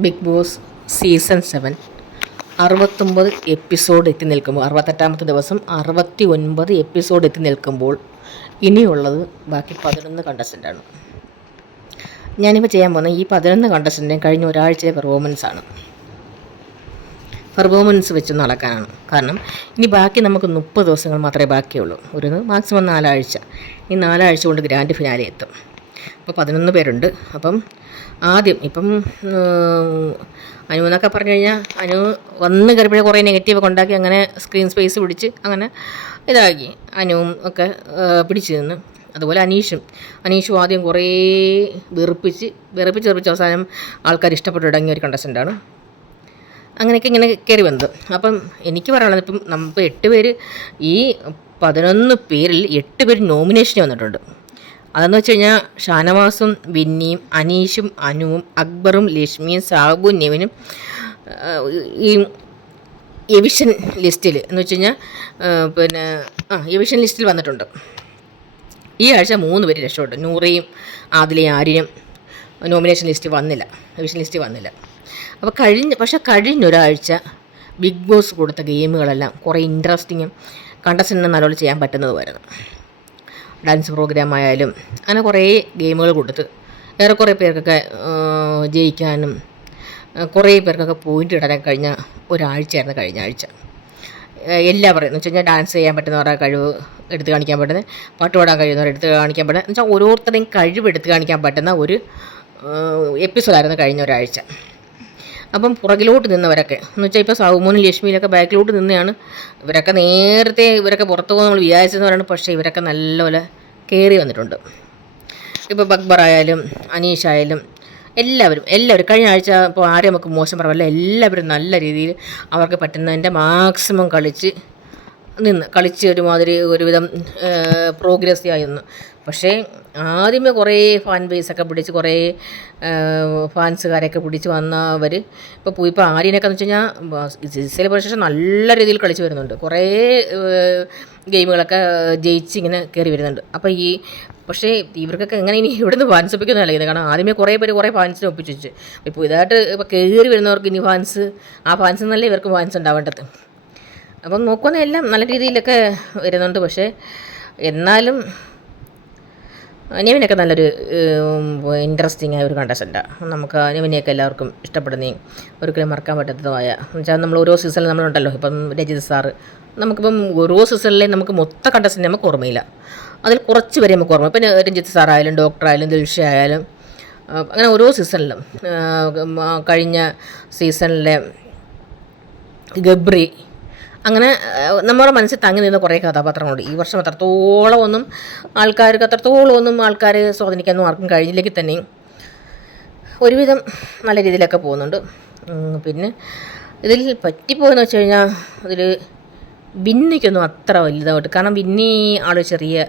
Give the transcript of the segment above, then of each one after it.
Bigg Boss season seven. അറുപത്തൊമ്പത് episode എത്തി നിൽക്കുമ്പോൾ അറുപത്തെട്ടാമത്തെ ദിവസം അറുപത്തി ഒൻപത് എപ്പിസോഡ് എത്തി നിൽക്കുമ്പോൾ ഇനിയുള്ളത് ബാക്കി പതിനൊന്ന് കണ്ടസ്റ്റന്റാണ് ഞാനിപ്പോൾ ചെയ്യാൻ പോകുന്ന ഈ പതിനൊന്ന് കണ്ടസ്റ്റന്റെ കഴിഞ്ഞ ഒരാഴ്ചയിലെ പെർഫോമൻസ് ആണ്. പെർഫോമൻസ് വെച്ച് നടക്കാനാണ്. കാരണം ഇനി ബാക്കി നമുക്ക് മുപ്പത് ദിവസങ്ങൾ മാത്രമേ ബാക്കിയുള്ളൂ. ഒരു മാക്സിമം നാലാഴ്ച. ഈ നാലാഴ്ച കൊണ്ട് ഗ്രാൻഡ് ഫിനാലെ എത്തും. അപ്പോൾ പതിനൊന്ന് പേരുണ്ട്. അപ്പം ആദ്യം ഇപ്പം അനു എന്നൊക്കെ പറഞ്ഞു കഴിഞ്ഞാൽ അനു വന്ന് കയറിപ്പോഴേ കുറേ നെഗറ്റീവ് ഒക്കെ ഉണ്ടാക്കി അങ്ങനെ സ്ക്രീൻ സ്പേസ് പിടിച്ച് അങ്ങനെ ഇതാക്കി അനുവും ഒക്കെ പിടിച്ച് നിന്ന്. അതുപോലെ അനീഷും. അനീഷും ആദ്യം കുറേ വെറുപ്പിച്ച് വെറുപ്പിച്ച് വെറുപ്പിച്ച് അവസാനം ആൾക്കാർ ഇഷ്ടപ്പെട്ട് തുടങ്ങിയ ഒരു കണ്ടസ്റ്റന്റാണ് അങ്ങനെയൊക്കെ ഇങ്ങനെ കയറി വന്നത്. അപ്പം എനിക്ക് പറയാനുള്ളത് ഇപ്പം നമുക്ക് എട്ട് പേര് ഈ പതിനൊന്ന് പേരിൽ എട്ട് പേര് നോമിനേഷൻ വന്നിട്ടുണ്ട്. അതെന്ന് വെച്ച് കഴിഞ്ഞാൽ ഷാനവാസും വിന്നിയും അനീഷും അനുവും അക്ബറും ലക്ഷ്മിയും സാബു നെവിനും ഈ എവിഷൻ ലിസ്റ്റിൽ എന്ന് വെച്ച് കഴിഞ്ഞാൽ പിന്നെ ആ എവിഷൻ ലിസ്റ്റിൽ വന്നിട്ടുണ്ട്. ഈ ആഴ്ച മൂന്ന് പേര് രക്ഷപ്പെട്ടു. നൂറയും ആദിലയും ആര്യനും നോമിനേഷൻ ലിസ്റ്റ് വന്നില്ല. എവിഷൻ ലിസ്റ്റ് വന്നില്ല. അപ്പോൾ കഴിഞ്ഞ പക്ഷേ കഴിഞ്ഞൊരാഴ്ച ബിഗ് ബോസ് കൊടുത്ത ഗെയിമുകളെല്ലാം കുറേ ഇൻട്രസ്റ്റിങ്ങും കണ്ടസ്റ്റിനും നല്ലോണം ചെയ്യാൻ പറ്റുന്നതുമായിരുന്നു. ഡാൻസ് പ്രോഗ്രാം ആയാലും അങ്ങനെ കുറേ ഗെയിമുകൾ കൊടുത്ത് ഏറെക്കുറെ പേർക്കൊക്കെ ജയിക്കാനും കുറേ പേർക്കൊക്കെ പോയിന്റ് ഇടാൻ കഴിഞ്ഞ ഒരാഴ്ചയായിരുന്നു കഴിഞ്ഞ ആഴ്ച. എല്ലാവരും എന്ന് വെച്ച് കഴിഞ്ഞാൽ ഡാൻസ് ചെയ്യാൻ പറ്റുന്നവരുടെ കഴിവ് എടുത്ത് കാണിക്കാൻ പറ്റുന്നത് പാട്ട് പാടാൻ കഴിയുന്നവർ എടുത്ത് കാണിക്കാൻ പറ്റുന്നത് എന്ന് വെച്ചാൽ ഓരോരുത്തരുടെയും കഴിവ് എടുത്ത് കാണിക്കാൻ പറ്റുന്ന ഒരു എപ്പിസോഡായിരുന്നു കഴിഞ്ഞ ഒരാഴ്ച. അപ്പം പുറകിലോട്ട് നിന്നവരൊക്കെ. എന്ന് വെച്ചാൽ ഇപ്പോൾ സൗമോനും ലക്ഷ്മിയിലൊക്കെ ബാക്കിലോട്ട് നിന്നെയാണ്. ഇവരൊക്കെ നേരത്തെ ഇവരൊക്കെ പുറത്തു പോകുന്ന നമ്മൾ വിചാരിച്ചെന്നവരാണ് പക്ഷേ ഇവരൊക്കെ നല്ലപോലെ കയറി വന്നിട്ടുണ്ട്. ഇപ്പോൾ ബക്ബർ ആയാലും അനീഷ് ആയാലും എല്ലാവരും എല്ലാവരും കഴിഞ്ഞ ആഴ്ച ഇപ്പോൾ ആരും നമുക്ക് മോശം പറവല്ല എല്ലാവരും നല്ല രീതിയിൽ അവർക്ക് പറ്റുന്നതിന്റെ മാക്സിമം കളിച്ച് നിന്ന് കളിച്ച് ഒരുമാതിരി ഒരുവിധം പ്രോഗ്രസ് നിന്ന്. പക്ഷേ ആദ്യമേ കുറേ ഫാൻ ബേസൊക്കെ പിടിച്ച് കുറേ ഫാൻസുകാരെയൊക്കെ പിടിച്ച് വന്നവർ ഇപ്പോൾ പോയി ഇപ്പോൾ ആര്യനൊക്കെ എന്ന് വെച്ച് കഴിഞ്ഞാൽ സെലിബ്രേഷൻ നല്ല രീതിയിൽ കളിച്ച് വരുന്നുണ്ട്. കുറേ ഗെയിമുകളൊക്കെ ജയിച്ച് ഇങ്ങനെ കയറി വരുന്നുണ്ട്. അപ്പോൾ ഈ പക്ഷേ ഇവർക്കൊക്കെ എങ്ങനെ ഇനി ഇവിടുന്ന് ഫാൻസ് ഒപ്പിക്കുന്ന ഇത് കാരണം ആദ്യമേ കുറേ പേര് കുറേ ഫാൻസിനെ ഒപ്പിച്ച് വെച്ച്. ഇപ്പോൾ ഇതായിട്ട് ഇപ്പോൾ കയറി വരുന്നവർക്ക് ഇനി ഫാൻസ് ആ ഫാൻസ് എന്നല്ലേ ഇവർക്ക് ഫാൻസ് ഉണ്ടാവേണ്ടത്. അപ്പം നോക്കുന്ന എല്ലാം നല്ല രീതിയിലൊക്കെ വരുന്നുണ്ട്. പക്ഷേ എന്നാലും നെവിനൊക്കെ നല്ലൊരു ഇൻട്രസ്റ്റിംഗ് ആയ ഒരു കണ്ടസ്റ്റന്റാണ് നമുക്ക് നെവിനെയൊക്കെ എല്ലാവർക്കും ഇഷ്ടപ്പെടുന്നതും ഒരിക്കലും മറക്കാൻ പറ്റാത്തതുമായ എന്നുവെച്ചാൽ നമ്മൾ ഓരോ സീസണിൽ നമ്മളുണ്ടല്ലോ. ഇപ്പം രജിത് സാറ് നമുക്കിപ്പം ഓരോ സീസണിലെയും നമുക്ക് മൊത്ത കണ്ടസ്റ്റന്റ് നമുക്ക് ഓർമ്മയില്ല. അതിൽ കുറച്ച് പേരെ നമുക്ക് ഓർമ്മ. പിന്നെ രഞ്ജിത്ത് സാറായാലും ഡോക്ടറായാലും ദിൽഷ ആയാലും അങ്ങനെ ഓരോ സീസണിലും കഴിഞ്ഞ സീസണിലെ ഗബ്രി അങ്ങനെ നമ്മുടെ മനസ്സിൽ തങ്ങി നിന്ന കുറേ കഥാപാത്രങ്ങളുണ്ട്. ഈ വർഷം അത്രത്തോളം ഒന്നും ആൾക്കാർക്ക് അത്രത്തോളം ഒന്നും ആൾക്കാരെ സ്വാധീനിക്കാനൊന്നും ആർക്കും കഴിഞ്ഞില്ലെങ്കിൽ തന്നെയും ഒരുവിധം നല്ല രീതിയിലൊക്കെ പോകുന്നുണ്ട്. പിന്നെ ഇതിൽ പറ്റിപ്പോയെന്ന് വെച്ച് കഴിഞ്ഞാൽ അതിൽ ബിന്നിക്കൊന്നും അത്ര വലുതായിട്ട് കാരണം ബിന്നി ആൾ ചെറിയ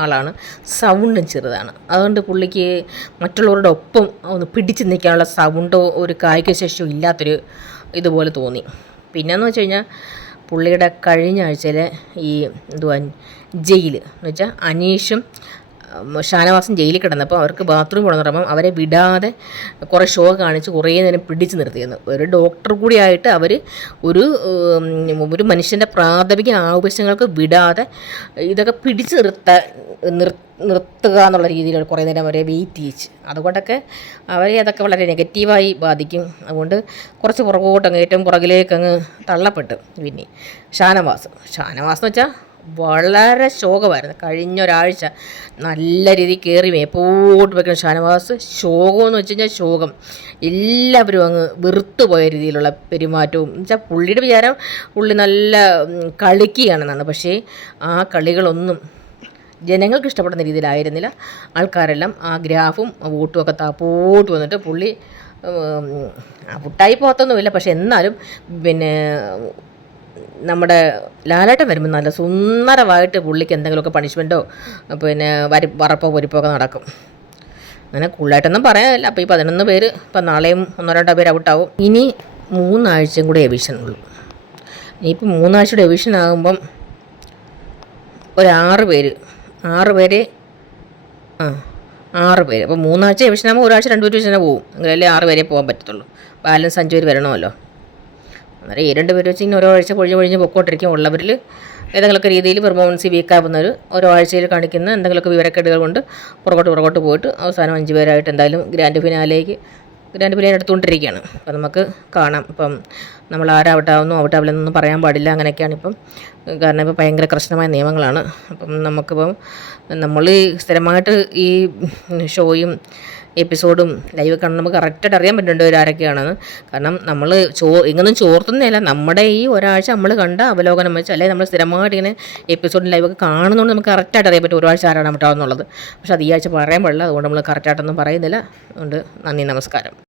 ആളാണ്. സൗണ്ടും ചെറുതാണ്. അതുകൊണ്ട് പുള്ളിക്ക് മറ്റുള്ളവരുടെ ഒപ്പം ഒന്ന് പിടിച്ച് നിൽക്കാനുള്ള സൗണ്ടോ ഒരു കായിക ശേഷിയോ ഇല്ലാത്തൊരു ഇതുപോലെ തോന്നി. പിന്നെന്ന് വെച്ച് കഴിഞ്ഞാൽ പുള്ളിയുടെ കഴിഞ്ഞ ആഴ്ചയിലെ ഈ എന്തുവാ ജയിൽ എന്ന് വെച്ചാൽ അനീഷും ഷാനവാസും ജയിലിൽ കിടന്നപ്പോൾ അവർക്ക് ബാത്റൂം പോകണമെന്ന് പറയുമ്പോൾ അവരെ വിടാതെ കുറേ ഷോ കാണിച്ച് കുറേ നേരം പിടിച്ചു നിർത്തിയിരുന്നു. ഒരു ഡോക്ടർ കൂടിയായിട്ട് അവർ ഒരു ഒരു മനുഷ്യന്റെ പ്രാഥമിക ആവശ്യങ്ങൾക്ക് വിടാതെ ഇതൊക്കെ പിടിച്ചു നിർത്ത നിർ നിർത്തുക എന്നുള്ള രീതിയിൽ കുറേ നേരം അവരെ വെയിറ്റ് ചെയ്യിച്ച്. അതുകൊണ്ടൊക്കെ അവരെ അതൊക്കെ വളരെ നെഗറ്റീവായി ബാധിക്കും. അതുകൊണ്ട് കുറച്ച് പുറകോട്ടങ്ങ് ഏറ്റവും പുറകിലേക്കങ്ങ് തള്ളപ്പെട്ടു. പിന്നെ ഷാനവാസ്. ഷാനവാസ് എന്ന് വെച്ചാൽ വളരെ ശോകമായിരുന്നു. കഴിഞ്ഞ ഒരാഴ്ച നല്ല രീതിയിൽ കയറി എപ്പോട്ട് വെക്കുന്ന ഷാനവാസ് ശോകം എന്ന് വെച്ച് കഴിഞ്ഞാൽ ശോകം. എല്ലാവരും അങ്ങ് വെറുത്തു പോയ രീതിയിലുള്ള പെരുമാറ്റവും. വെച്ചാൽ പുള്ളിയുടെ വിചാരം പുള്ളി നല്ല കളിക്കുകയാണെന്നാണ്. പക്ഷേ ആ കളികളൊന്നും ജനങ്ങൾക്ക് ഇഷ്ടപ്പെടുന്ന രീതിയിലായിരുന്നില്ല. ആൾക്കാരെല്ലാം ആ ഗ്രാഫും വോട്ടും ഒക്കെ താപ്പോട്ട് വന്നിട്ട് പുള്ളി പുട്ടായി പോകത്തൊന്നുമില്ല. പക്ഷെ എന്നാലും പിന്നെ നമ്മുടെ ലാലേട്ടൻ വരുമ്പോൾ നല്ല സുന്ദരമായിട്ട് പുള്ളിക്ക് എന്തെങ്കിലുമൊക്കെ പണിഷ്മെന്റോ പിന്നെ വരി വറപ്പോ പൊരിപ്പോ ഒക്കെ നടക്കും. അങ്ങനെ കൂടുതലായിട്ടൊന്നും പറയാനില്ല. അപ്പോൾ ഈ പതിനൊന്ന് പേര് ഇപ്പം നാളെയും ഒന്നോ രണ്ടോ പേര് ഔട്ടാവും. ഇനി മൂന്നാഴ്ചയും കൂടെ എവിഷൻ ഉള്ളൂ. ഇനിയിപ്പോൾ മൂന്നാഴ്ചയുടെ എവിഷൻ ആകുമ്പം ഒരാറ് പേര് ആറ് പേര് ആ ആറ് പേര്. അപ്പോൾ മൂന്നാഴ്ച എവിഷൻ ആകുമ്പോൾ ഒരാഴ്ച രണ്ട് പേര് വെച്ചാൽ പോകും എങ്കിലല്ലേ ആറ് പേരെ പോകാൻ പറ്റത്തുള്ളൂ. ബാലൻസ് അഞ്ച് പേര് വരണമല്ലോ. അന്നേരം ഈ രണ്ട് പേര് വെച്ച് ഇങ്ങനെ ഓരോ ആഴ്ച പൊഴിഞ്ഞ് പൊഴിഞ്ഞ് പൊക്കോട്ടിരിക്കും ഉള്ളവരിൽ ഏതെങ്കിലുമൊക്കെ രീതിയിൽ പെർഫോമൻസ് വീക്കാവുന്നവർ ഓരോ ആഴ്ചയിൽ കാണിക്കുന്ന എന്തെങ്കിലുമൊക്കെ വിവരക്കേടുകൾ കൊണ്ട് പുറകോട്ട് പുറകോട്ട് പോയിട്ട് അവസാനം അഞ്ച് പേരായിട്ട് എന്തായാലും ഗ്രാൻഡ് ഫിനാലേക്ക് ഗ്രാൻഡ് ഫിനാലെ എടുത്തുകൊണ്ടിരിക്കുകയാണ്. അപ്പോൾ നമുക്ക് കാണാം. ഇപ്പം നമ്മൾ ആരാവട്ടാവുന്നു ഔട്ടാവില്ലെന്നൊന്നും പറയാൻ പാടില്ല അങ്ങനെയൊക്കെയാണ് ഇപ്പം. കാരണം ഇപ്പോൾ ഭയങ്കര കർശനമായ നിയമങ്ങളാണ്. അപ്പം നമുക്കിപ്പം നമ്മൾ സ്ഥിരമായിട്ട് ഈ ഷോയും എപ്പിസോഡും ലൈവ് കാണുമ്പോൾ നമുക്ക് കറക്റ്റായിട്ട് അറിയാൻ പറ്റുന്നുണ്ട് ഇവരാരൊക്കെയാണെന്ന് കാരണം നമ്മൾ ചോ ഇങ്ങനൊന്നും ചോർത്തുന്നതല്ല. നമ്മുടെ ഈ ഒരാഴ്ച നമ്മൾ കണ്ട അവലോകനം വെച്ച് അല്ലെങ്കിൽ നമ്മൾ സ്ഥിരമായിട്ട് ഇങ്ങനെ എപ്പിസോഡും ലൈവൊക്കെ കാണുന്നതുകൊണ്ട് നമുക്ക് കറക്റ്റായിട്ട് അറിയാൻ പറ്റും ഒരാഴ്ച ആരാണ് വിട്ടാവുന്നുള്ളത് പക്ഷേ അത് ഈ ആഴ്ച പറയാൻ പാടില്ല. അതുകൊണ്ട് നമ്മൾ കറക്റ്റായിട്ടൊന്നും പറയുന്നില്ല. അതുകൊണ്ട് നന്ദി നമസ്കാരം.